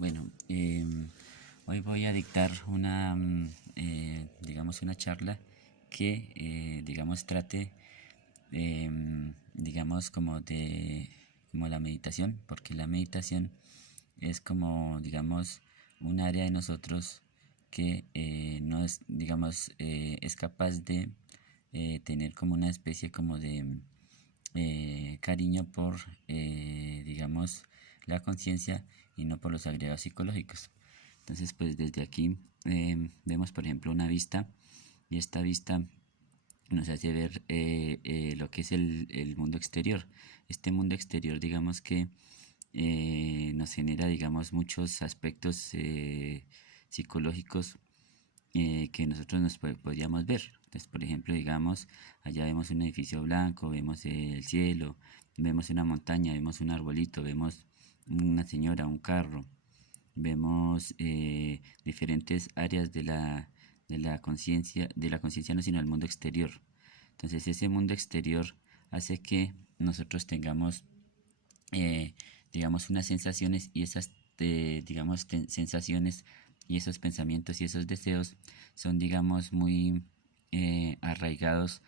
Bueno, hoy voy a dictar una, digamos, una charla que, digamos, trate, digamos, como la meditación, porque la meditación es como, digamos, un área de nosotros que no es, digamos, es capaz de tener como una especie como de cariño por, digamos, la conciencia y no por los agregados psicológicos. Entonces, pues desde aquí vemos, por ejemplo, una vista y esta vista nos hace ver lo que es el mundo exterior. Este mundo exterior, digamos que nos genera, digamos, muchos aspectos psicológicos que nosotros podríamos ver. Entonces, por ejemplo, digamos, allá vemos un edificio blanco, vemos el cielo, vemos una montaña, vemos un arbolito, vemos una señora, un carro, vemos diferentes áreas de la conciencia no, sino el mundo exterior. Entonces, ese mundo exterior hace que nosotros tengamos, eh, digamos, unas sensaciones y esas, digamos, sensaciones y esos pensamientos y esos deseos son, digamos, muy arraigados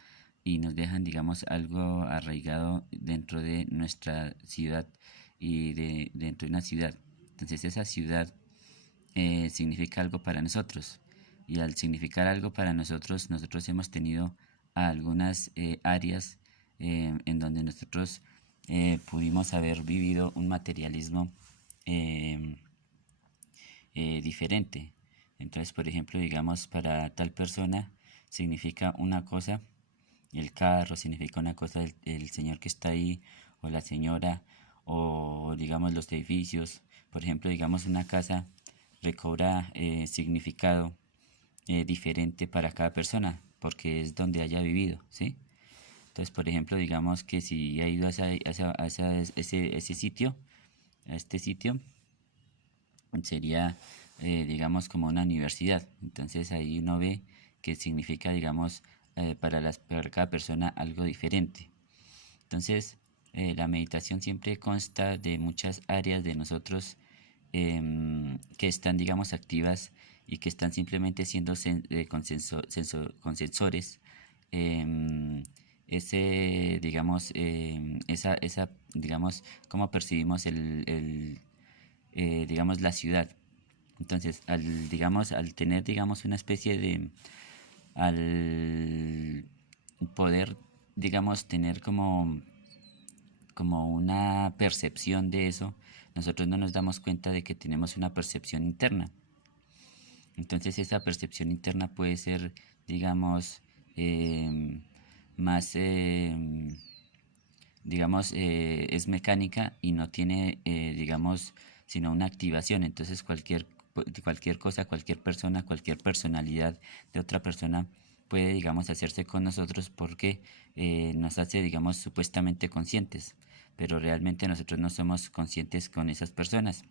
y nos dejan, digamos, algo arraigado dentro de nuestra ciudad y dentro de una ciudad. Entonces esa ciudad significa algo para nosotros y al significar algo para nosotros, nosotros hemos tenido algunas áreas en donde nosotros pudimos haber vivido un materialismo eh, diferente. Entonces, por ejemplo, digamos, para tal persona significa una cosa, el carro significa una cosa, el señor que está ahí, o la señora, o digamos los edificios. Por ejemplo, digamos, una casa recobra significado diferente para cada persona, porque es donde haya vivido, ¿sí? Entonces, por ejemplo, digamos que si ha ido ese sitio, a este sitio, sería, digamos, como una universidad. Entonces ahí uno ve que significa, digamos, para cada persona algo diferente. Entonces, la meditación siempre consta de muchas áreas de nosotros que están, digamos, activas y que están simplemente siendo con sensores. em, digamos, digamos, cómo percibimos digamos, la ciudad. Entonces, al tener, digamos, una especie de, al poder, digamos, tener como una percepción de eso, nosotros no nos damos cuenta de que tenemos una percepción interna. Entonces, esa percepción interna puede ser, digamos, más, digamos, es mecánica y no tiene, digamos, sino una activación. Entonces, cualquier cosa, cualquier persona, cualquier personalidad de otra persona puede, digamos, hacerse con nosotros porque nos hace, digamos, supuestamente conscientes, pero realmente nosotros no somos conscientes con esas personas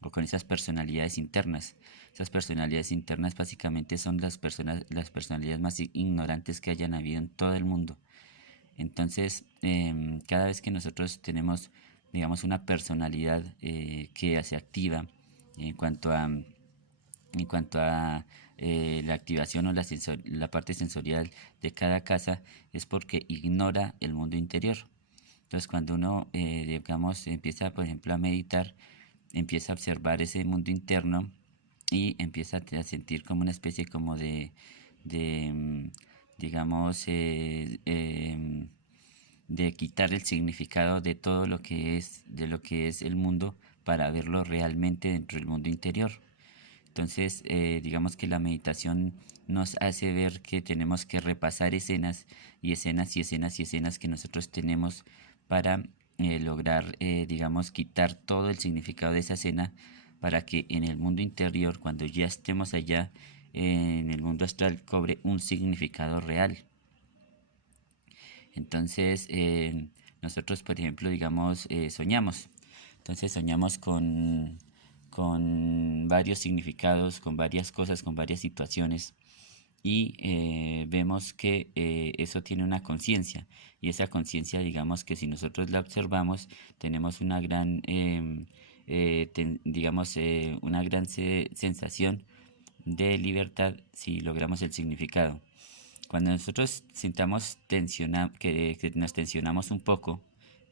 o con esas personalidades internas. Esas personalidades internas básicamente son las personalidades más ignorantes que hayan habido en todo el mundo. Entonces, cada vez que nosotros tenemos, digamos, una personalidad que se activa en cuanto a, la activación o la parte sensorial de cada casa, es porque ignora el mundo interior. Entonces, cuando uno, digamos, empieza, por ejemplo, a meditar, empieza a observar ese mundo interno y empieza a sentir como una especie como de digamos, de quitar el significado de todo de lo que es el mundo para verlo realmente dentro del mundo interior. Entonces, digamos que la meditación nos hace ver que tenemos que repasar escenas y escenas y escenas y escenas que nosotros tenemos para lograr, digamos, quitar todo el significado de esa escena para que en el mundo interior, cuando ya estemos allá, en el mundo astral, cobre un significado real. Entonces, nosotros, por ejemplo, digamos, soñamos. Entonces soñamos con varios significados, con varias cosas, con varias situaciones y vemos que eso tiene una conciencia y esa conciencia, digamos que si nosotros la observamos tenemos una gran digamos, una gran sensación de libertad si logramos el significado. Cuando nosotros sintamos que nos tensionamos un poco,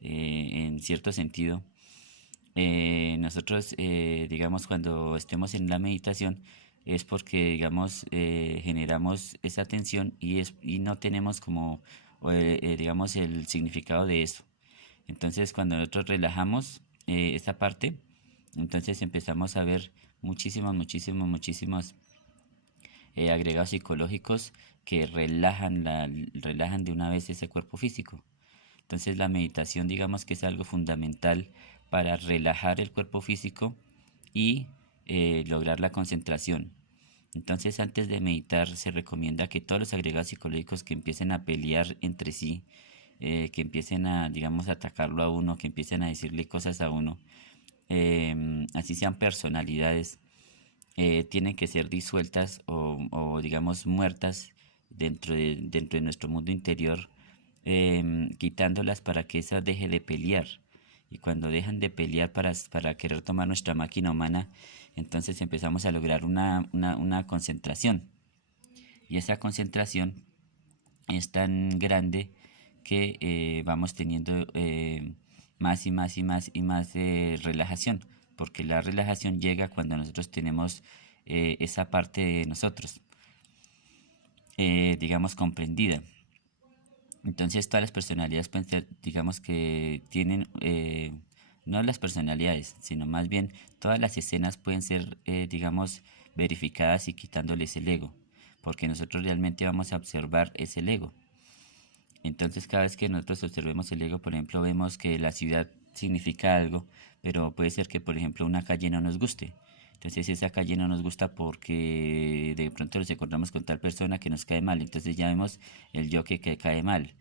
en cierto sentido, nosotros, digamos, cuando estemos en la meditación, es porque, digamos, generamos esa tensión y no tenemos como, digamos, el significado de eso. Entonces, cuando nosotros relajamos esa parte, entonces empezamos a ver muchísimos agregados psicológicos que relajan de una vez ese cuerpo físico. Entonces la meditación, digamos que es algo fundamental para relajar el cuerpo físico y lograr la concentración. Entonces antes de meditar se recomienda que todos los agregados psicológicos que empiecen a pelear entre sí, que empiecen a, digamos, atacarlo a uno, que empiecen a decirle cosas a uno, así sean personalidades, tienen que ser disueltas digamos digamos dentro de nuestro mundo interior, quitándolas para que esa deje de pelear. Y cuando dejan de pelear para querer tomar nuestra máquina humana, entonces empezamos a lograr una concentración. Y esa concentración es tan grande que vamos teniendo más y más y más y más relajación, porque la relajación llega cuando nosotros tenemos esa parte de nosotros, digamos, comprendida. Entonces todas las personalidades pueden ser, digamos que tienen, no las personalidades, sino más bien todas las escenas pueden ser, digamos, verificadas y quitándoles el ego, porque nosotros realmente vamos a observar ese ego. Entonces cada vez que nosotros observemos el ego, por ejemplo, vemos que la ciudad significa algo, pero puede ser que, por ejemplo, una calle no nos guste. Entonces esa calle no nos gusta porque de pronto nos encontramos con tal persona que nos cae mal. Entonces ya vemos el yo que cae mal.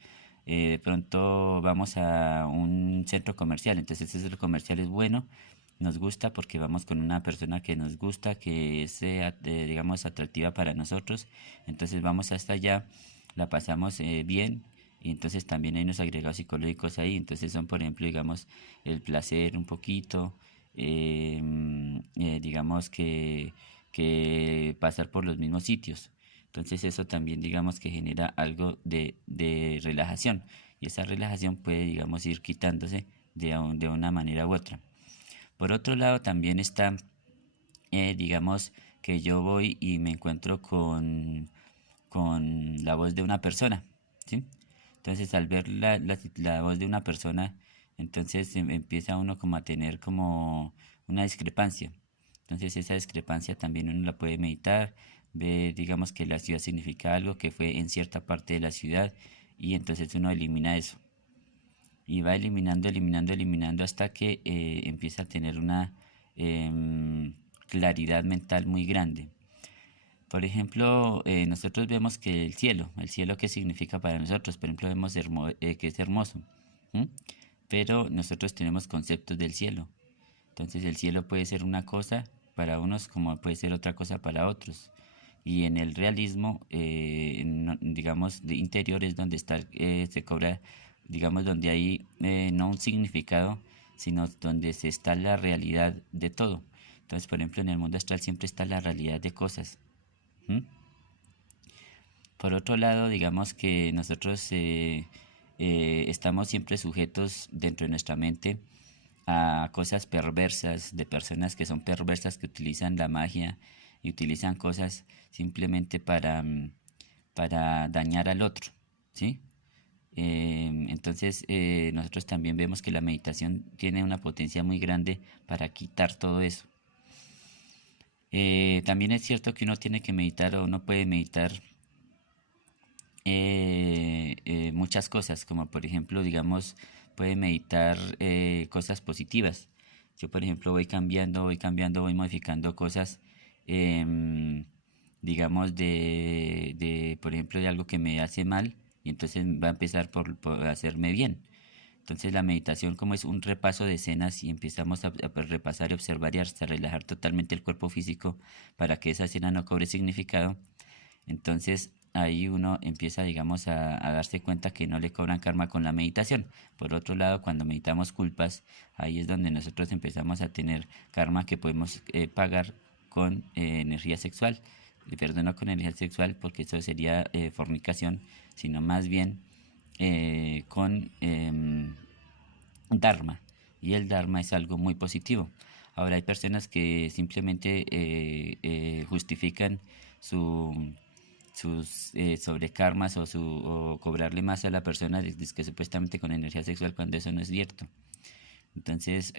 De pronto vamos a un centro comercial. Entonces ese centro comercial es bueno, nos gusta porque vamos con una persona que nos gusta, que es, digamos, atractiva para nosotros. Entonces vamos hasta allá, la pasamos bien. Y entonces también hay unos agregados psicológicos ahí. Entonces son, por ejemplo, digamos, el placer un poquito, digamos que pasar por los mismos sitios. Entonces eso también, digamos, que genera algo de relajación. Y esa relajación puede, digamos, ir quitándose de una manera u otra. Por otro lado también está, digamos, que yo voy y me encuentro con la voz de una persona, ¿sí? Entonces al ver la voz de una persona, entonces empieza uno como a tener como una discrepancia. Entonces esa discrepancia también uno la puede meditar, ve, digamos, que la ciudad significa algo que fue en cierta parte de la ciudad, y entonces uno elimina eso. Y va eliminando hasta que empieza a tener una claridad mental muy grande. Por ejemplo, nosotros vemos que el cielo que significa para nosotros, por ejemplo, vemos que es hermoso, ¿m? Pero nosotros tenemos conceptos del cielo. Entonces el cielo puede ser una cosa para unos como puede ser otra cosa para otros. Y en el realismo, digamos, de interior es donde está, se cobra, digamos, donde hay no un significado, sino donde se está la realidad de todo. Entonces, por ejemplo, en el mundo astral siempre está la realidad de cosas. ¿Mm? Por otro lado, digamos que nosotros estamos siempre sujetos dentro de nuestra mente a cosas perversas, de personas que son perversas, que utilizan la magia y utilizan cosas simplemente para dañar al otro, ¿sí? Entonces nosotros también vemos que la meditación tiene una potencia muy grande para quitar todo eso. También es cierto que uno tiene que meditar o uno puede meditar muchas cosas, como por ejemplo, digamos, puede meditar cosas positivas. Yo, por ejemplo, voy modificando cosas, em, digamos, por ejemplo, de algo que me hace mal, y entonces va a empezar por hacerme bien. Entonces la meditación como es un repaso de escenas y empezamos a repasar y observar y hasta relajar totalmente el cuerpo físico para que esa escena no cobre significado. Entonces ahí uno empieza, digamos, a darse cuenta que no le cobran karma con la meditación. Por otro lado, cuando meditamos culpas, ahí es donde nosotros empezamos a tener karma que podemos pagar con energía sexual. Perdón, no con energía sexual porque eso sería fornicación, sino más bien con Dharma. Y el Dharma es algo muy positivo. Ahora hay personas que simplemente justifican su, sus sobrekarmas o cobrarle más a la persona que supuestamente con energía sexual cuando eso no es cierto. Entonces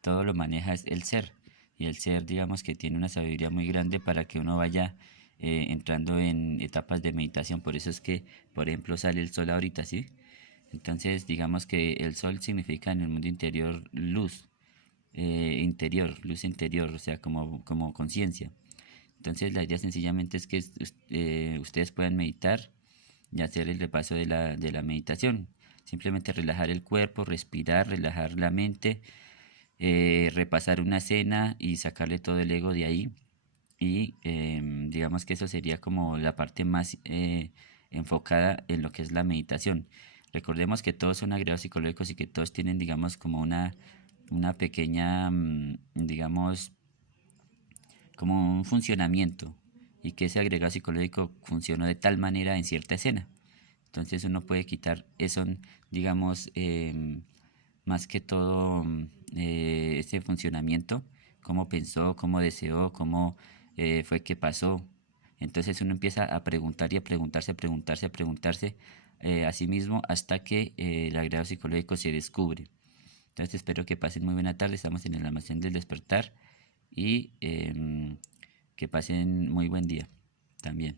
todo lo maneja el ser. Y el ser, digamos que tiene una sabiduría muy grande para que uno vaya entrando en etapas de meditación. Por eso es que, por ejemplo, sale el sol ahorita, ¿sí? Entonces, digamos que el sol significa en el mundo interior luz, luz interior, o sea, como conciencia. Entonces, la idea sencillamente es que ustedes puedan meditar y hacer el repaso de la meditación. Simplemente relajar el cuerpo, respirar, relajar la mente, repasar una escena y sacarle todo el ego de ahí. Y digamos que eso sería como la parte más enfocada en lo que es la meditación. Recordemos que todos son agregados psicológicos y que todos tienen, digamos, como una pequeña, digamos, como un funcionamiento y que ese agregado psicológico funcionó de tal manera en cierta escena. Entonces uno puede quitar eso, digamos, más que todo ese funcionamiento, cómo pensó, cómo deseó, cómo fue que pasó. Entonces uno empieza a preguntar y a preguntarse, a preguntarse, a preguntarse a sí mismo hasta que el agregado psicológico se descubre. Entonces espero que pasen muy buena tarde, estamos en el almacén del despertar y que pasen muy buen día también.